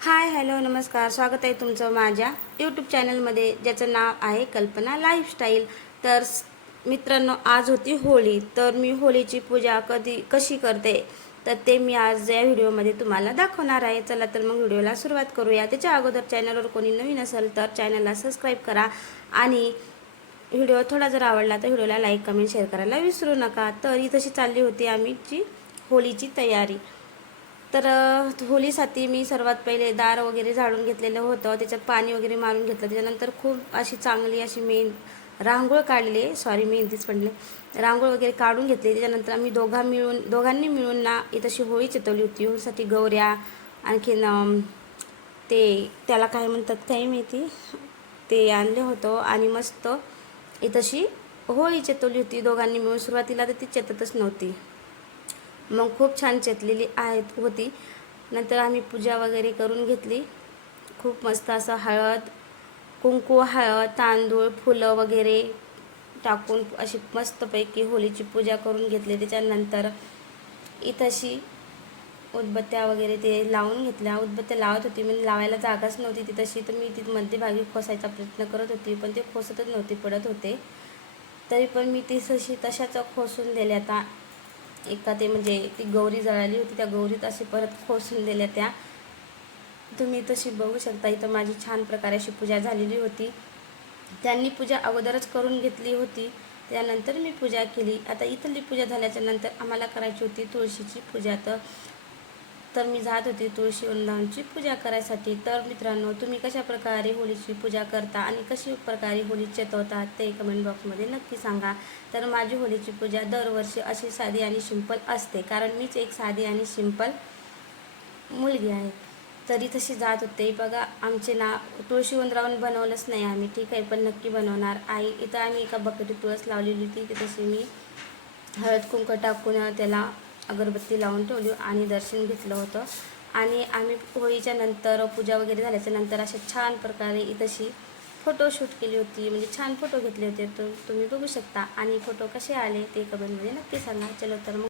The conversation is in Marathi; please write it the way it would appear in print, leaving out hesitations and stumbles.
हाय हॅलो नमस्कार, स्वागत आहे तुमचं माझ्या यूट्यूब चॅनलमध्ये ज्याचं नाव आहे कल्पना लाईफस्टाईल. तर मित्रांनो, आज होती होळी. तर मी होळीची पूजा कशी करते तर ते मी आज या व्हिडिओमध्ये तुम्हाला दाखवणार आहे. चला तर मग व्हिडिओला सुरुवात करूया. त्याच्या अगोदर चॅनलवर कोणी नवीन असेल तर चॅनलला सबस्क्राईब करा आणि व्हिडिओ थोडा जर आवडला तर व्हिडिओला लाईक कमेंट शेअर करायला विसरू नका. तर ही तशी चालली होती आमची होळीची तयारी. तर होळीसाठी मी सर्वात पहिले दार वगैरे झाडून घेतलेलं होतं, त्याच्यात पाणी वगैरे मारून घेतलं. त्याच्यानंतर खूप अशी चांगली अशी रांगोळ काढली, मेहंदीच पडले, रांगोळ वगैरे काढून घेतली. त्याच्यानंतर आम्ही दोघांनी मिळून ना इथं अशी होळी चितवली होती. होळीसाठी गौऱ्या, आणखीन त्याला काय म्हणतात काय माहिती, ते आणले होतं आणि मस्त इथं अशी होळी चितवली होती दोघांनी मिळून. सुरुवातीला तर ती चिततच नव्हती, मग खूप छान चेतलेली होती. नंतर आम्ही पूजा वगैरे करून घेतली. खूप मस्त असं हळद कुंकू, हळद, तांदूळ, फुलं वगैरे टाकून अशी मस्तपैकी होळीची पूजा करून घेतली. त्याच्यानंतर इथं अशी उदबत्त्या वगैरे ते लावून घेतल्या. उदबत्त्या लावत होती, म्हणजे लावायला जागाच नव्हती ती तशी, तर मी ती मध्यभागी खोसायचा प्रयत्न करत होती, पण ते खोसतच नव्हती, पडत होते. तरी पण मी ती तशाच खोसून दिल्या. आता म्हणजे ती गौरी जळाली होती, त्या गौरीत अशी परत खोसून दिल्या त्या. तुम्ही तशी बघू शकता. इथं माझी छान प्रकारे अशी पूजा झालेली होती. त्यांनी पूजा अगोदरच करून घेतली होती, त्यानंतर मी पूजा केली. आता इथली पूजा झाल्याच्या नंतर आम्हाला करायची होती तुळशीची पूजा. तर मी जात होती तुळशी वृंदावनची पूजा करायसाठी. तर मित्रांनो, तुम्ही कशा प्रकारे होळीची पूजा करता आणि कशी प्रकारे होळी चेतवतात ते कमेंट बॉक्समध्ये नक्की सांगा. तर माझी होळीची पूजा दरवर्षी अशी साधी आणि सिंपल असते, कारण मीच एक साधी आणि सिंपल मुलगी आहे. तरी तशी जात होते. बघा, आमचे तुळशी वृंदावन बनवलंच नाही आम्ही, ठीक आहे, पण नक्की बनवणार आहे. इथं आम्ही एका बकेटीत तुळस लावलेली होती, ती तशी मी हळद कुंकू टाकून त्याला अगरबत्ती लावून ठेवली आणि दर्शन घेतलं होतं. आणि आम्ही होळीच्या नंतर पूजा वगैरे झाल्याच्या नंतर अशा छान प्रकारे इथंशी फोटोशूट केली होती, म्हणजे छान फोटो घेतले होते. तुम्ही बघू शकता. आणि फोटो कसे आले ते कमेंटमध्ये नक्की सांगा. चलो तर मग